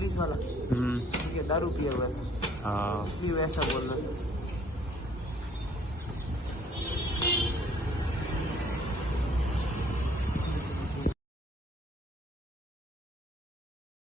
Police वाला, हम्म, ठीक है, दारू पिया हुआ था, हाँ इसलिए वैसा बोल रहा था।